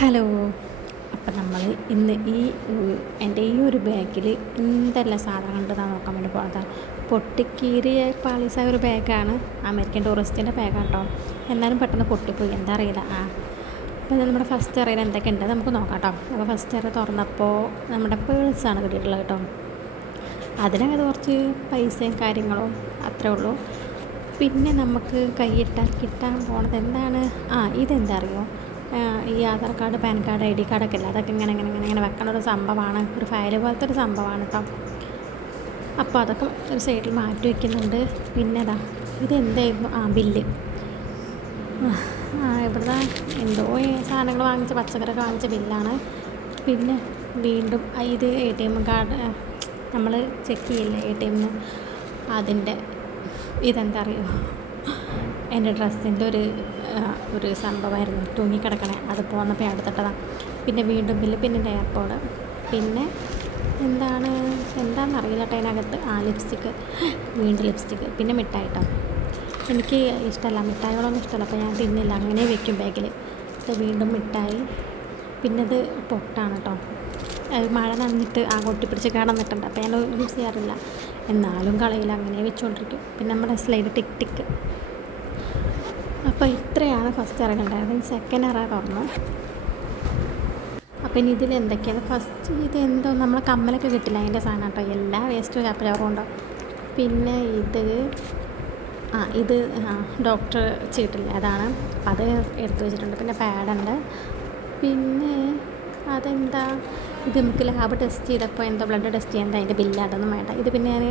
Hello. അപ്പം നമ്മൾ ഇന്ന് ഈ എന്റെ ഈ ഒരു ബാഗിൽ എന്തെല്ലാം സാധനങ്ങളുണ്ടെന്നാണ് നോക്കാൻ വേണ്ടി പോകുന്നത് പൊട്ടിക്കീറിയ പാളീസായ ഒരു ബാഗാണ്. അമേരിക്കൻ ടൂറിസ്റ്റിന്റെ ബാഗാണ് കേട്ടോ. എന്നാലും പെട്ടെന്ന് പൊട്ടിപ്പോയി. എന്താ അറിയില്ല. ആ. അപ്പോൾ നമ്മുടെ ഫസ്റ്റ് ഇയറിൽ എന്തൊക്കെ ഉണ്ട് നമുക്ക് നോക്കാം കേട്ടോ. അപ്പോൾ ഫസ്റ്റ് ഇയർ തുറന്നപ്പോൾ നമ്മുടെ പേഴ്സാണ് കിട്ടിയിട്ടുള്ളത് കേട്ടോ. അതിനകത്ത് കുറച്ച് പൈസയും കാര്യങ്ങളും അത്രേ ഉള്ളൂ. പിന്നെ നമുക്ക് കൈയിട്ടാൽ കിട്ടാൻ പോണത് എന്താണ്? ആ ഇതെന്താ അറിയോ ആ, ഈ Aadhaar card PAN card I D കാർഡൊക്കെ ഇല്ല? അതൊക്കെ ഇങ്ങനെ ഇങ്ങനെ ഇങ്ങനെ ഇങ്ങനെ വെക്കണ ഒരു സംഭവമാണ്. ഒരു ഫയൽ പോലത്തെ ഒരു സംഭവമാണ് കേട്ടോ അപ്പോൾ അതൊക്കെ ഒരു സൈഡിൽ മാറ്റി വയ്ക്കുന്നുണ്ട് പിന്നെ ഇതാ ഇതെന്തായിരുന്നു ആ ബില്ല്. ആ ഇവിടുന്ന് എന്തോ സാധനങ്ങൾ വാങ്ങിച്ച പച്ചക്കറിയൊക്കെ വാങ്ങിച്ച ബില്ലാണ്. പിന്നെ വീണ്ടും ഇത് എ ടി എം കാർഡ് നമ്മൾ ചെക്ക് ചെയ്യില്ല എ ടി എമ്മിന് അതിന്റെ ഇതെന്താ അറിയോ? എന്റെ ഡ്രസ്സിന്റെ ഒരു ഒരു സംഭവമായിരുന്നു. തൂങ്ങിക്കിടക്കണേ. അത് പോന്നപ്പോൾ അടുത്തിട്ടതാണ് പിന്നെ വീണ്ടും പിന്നെ എയർപോർട്ട് പിന്നെ എന്താണ്? എന്താണെന്നറിയില്ല കേട്ടോ അതിനകത്ത്. ആ ലിപ്സ്റ്റിക്ക് വീണ്ടും ലിപ്സ്റ്റിക്ക് പിന്നെ മിഠായി കേട്ടോ എനിക്ക് ഇഷ്ടമല്ല മിഠായികളൊന്നും ഇഷ്ടമല്ല അപ്പോൾ ഞാൻ തിന്നില്ല. അങ്ങനെ വെക്കും ബാഗിൽ അപ്പോൾ വീണ്ടും മിഠായി. പിന്നെ അത് പൊട്ടാണ് കേട്ടോ മഴ നനഞ്ഞിട്ട് ആ കൊട്ടിപ്പിടിച്ച് കിടന്നിട്ടുണ്ട്. അപ്പോൾ ഞാൻ യൂസ് ചെയ്യാറില്ല. എന്നാലും കളയില്ല അങ്ങനെ വെച്ചുകൊണ്ടിരിക്കും പിന്നെ നമ്മുടെ സ്ലൈഡ് ടിക് ടിക്ക് അപ്പോൾ ഇത്രയാണ് ഫസ്റ്റ് ഇറങ്ങേണ്ടത്. സെക്കൻഡ് ഇറ തുറന്നു അപ്പം ഇനി ഇതിൽ എന്തൊക്കെയാണ്? ഫസ്റ്റ് ഇത് എന്തോ നമ്മളെ കമ്മലൊക്കെ കിട്ടില്ല അതിന്റെ സാധനം കേട്ടോ. എല്ലാ വേസ്റ്റും കപ്പലവറും ഉണ്ടാവും പിന്നെ ഇത് ആ ഇത് ഡോക്ടർ ചീട്ടില്ല അതാണ്. അത് എടുത്തു വെച്ചിട്ടുണ്ട്. പിന്നെ പാഡുണ്ട് പിന്നെ അതെന്താ? ഇത് നമുക്ക് ലാബ് ടെസ്റ്റ് ചെയ്തപ്പോൾ എന്തോ ബ്ലഡ് ടെസ്റ്റ് ചെയ്യാൻ അതിന്റെ ബില്ല് അതൊന്നും വേണ്ട. ഇത് പിന്നെ ഞാൻ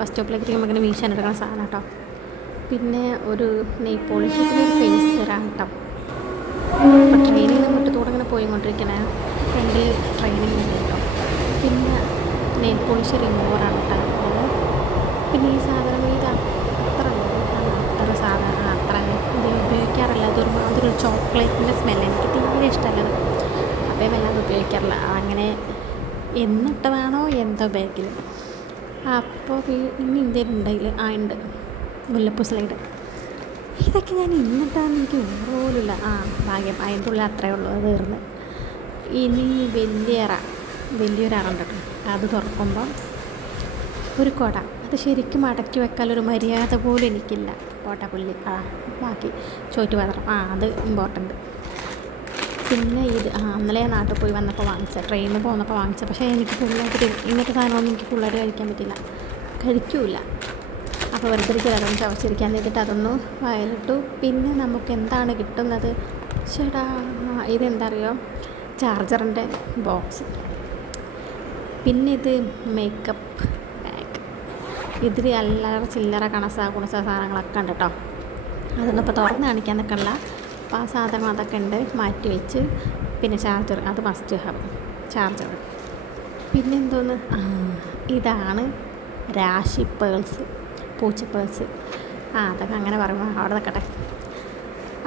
ബസ് സ്റ്റോപ്പിലേക്ക് ഇരിക്കുമ്പോൾ ഇങ്ങനെ വീശാൻ എടുക്കുന്ന സാധനം കേട്ടോ. പിന്നെ ഒരു നെയ് പോളിഷ് പിന്നെ ഒരു ഫേസ് കേട്ടോ അപ്പോൾ ട്രെയിനിൽ മുറ്റത്തൂടെ ഇങ്ങനെ പോയിക്കൊണ്ടിരിക്കണ. ഫ്രണ്ടിൽ ട്രെയിനിങ് ഉണ്ട് കേട്ടോ പിന്നെ നെയിൽ പോളിഷ് റിമൂവറാണ് കേട്ടോ പിന്നെ ഈ സാധനം ഇത് അത്ര അത്ര സാധനം അത്ര ഇത് ഉപയോഗിക്കാറില്ല. അതൊരു മാതിരി ചോക്ലേറ്റിന്റെ സ്മെല്ല് എനിക്ക് തീരെ ഇഷ്ടമല്ല അപ്പം വല്ലാതെ ഉപയോഗിക്കാറില്ല. അങ്ങനെ എന്നിട്ട് വേണോ എന്തോ ബാഗിൽ അപ്പോൾ ഇനി ഇന്ത്യയിൽ ഉണ്ടെങ്കിൽ ആ ഉണ്ട്. മുല്ലപ്പൂ സ്ലൈഡ്. ഇതൊക്കെ ഞാൻ ഇന്നിട്ടാന്ന് എനിക്ക് ഓർമ്മ ആ ഭാഗ്യം. അതിന്റെ ഉള്ളിൽ അത്രയേ ഉള്ളൂ അത് തീർന്ന്. ഇനി വലിയ അറ വലിയൊരു അറ ഉണ്ട് കേട്ടോ. അത് തുറക്കുമ്പം ഒരു കുട. അത് ശരിക്കും അടക്കി വെക്കാനൊരു മര്യാദ പോലും എനിക്കില്ല. പോട്ടപ്പുള്ളി ആ ബാക്കി ചോറ്റുപാത്രം ആ അത് ഇമ്പോർട്ടന്റ് പിന്നെ ഇത് ആ ഇന്നലെ നാട്ടിൽ പോയി വന്നപ്പോൾ വാങ്ങിച്ച ട്രെയിനിൽ പോകുന്നപ്പോൾ വാങ്ങിച്ച പക്ഷേ എനിക്ക് ഫുള്ളായിട്ട് ഇങ്ങനത്തെ സാധനമൊന്നും എനിക്ക് ഫുള്ളായിട്ട് കഴിക്കാൻ പറ്റില്ല. കഴിക്കൂല. അപ്പോൾ വെറുതെ കിടന്ന് ചവച്ചിരിക്കാൻ വേണ്ടിയിട്ട് അതൊന്ന് വയലിട്ടു. പിന്നെ നമുക്ക് എന്താണ് കിട്ടുന്നത്? ചേട്ടാ ആ, ഇതെന്താ അറിയോ ചാർജറിന്റെ ബോക്സ്. പിന്നെ ഇത് മേക്കപ്പ് ബാഗ്. ഇതിൽ അല്ലറ ചില്ലറ കണസ കുണസ സാധനങ്ങളൊക്കെ ഉണ്ട് കേട്ടോ. അതൊന്നും ഇപ്പോൾ തുറന്ന് കാണിക്കാൻ നിൽക്കണില്ല. അപ്പോൾ ആ സാധനം അതൊക്കെ ഉണ്ട്. മാറ്റി വെച്ച്. പിന്നെ ചാർജർ. അത് മസ്റ്റ് ഹാവ്. ചാർജർ. പിന്നെ എന്തോന്ന്? ഇതാണ് രാശി പേൾസ്. പൂച്ച പേഴ്സ്. ആ അതൊക്കെ അങ്ങനെ പറയുമ്പോൾ അവിടെ നിൽക്കട്ടെ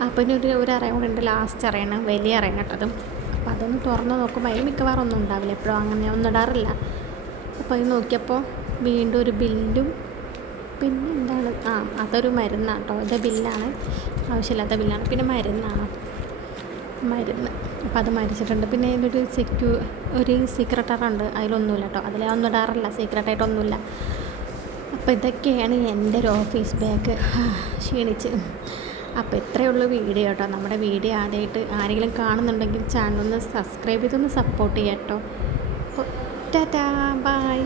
അപ്പം ഇനി ഒരു ഒരു അറയും കൂടെ ഉണ്ട് ലാസ്റ്റ് അറിയണം വലിയ അറിയണം കേട്ടോ അതും. അപ്പോൾ അതൊന്ന് തുറന്ന് നോക്കുമ്പോൾ അതിൽ മിക്കവാറും ഒന്നും ഉണ്ടാവില്ല എപ്പോഴും അങ്ങനെ ഒന്നും ഇടാറില്ല. അപ്പോൾ അത് നോക്കിയപ്പോൾ വീണ്ടും ഒരു ബില്ലും പിന്നെ എന്താണ്? ആ അതൊരു മരുന്നാണ് കേട്ടോ ഇത് ബില്ലാണ് ആവശ്യമില്ലാത്ത ബില്ലാണ് പിന്നെ മരുന്നാണ്. മരുന്ന്. അപ്പോൾ അത് മരിച്ചിട്ടുണ്ട്. പിന്നെ അതിന്റെ ഒരു സെക്യൂ ഒരു സീക്രട്ടറുണ്ട് അതിലൊന്നുമില്ല കേട്ടോ. അതിലൊന്നും ഇടാറില്ല സീക്രട്ടായിട്ടൊന്നുമില്ല അപ്പോൾ ഇതൊക്കെയാണ് എന്റെ ഒരു ഓഫീസ് ബാഗ് ക്ഷീണിച്ച്. അപ്പോൾ ഇത്രയേ ഉള്ളൂ വീഡിയോ കേട്ടോ നമ്മുടെ വീഡിയോ ആദ്യമായിട്ട് ആരെങ്കിലും കാണുന്നുണ്ടെങ്കിൽ ചാനൽ ഒന്ന് സബ്സ്ക്രൈബ് ചെയ്തൊന്ന് സപ്പോർട്ട് ചെയ്യാം കേട്ടോ അപ്പോൾ ടാറ്റാ ബായ്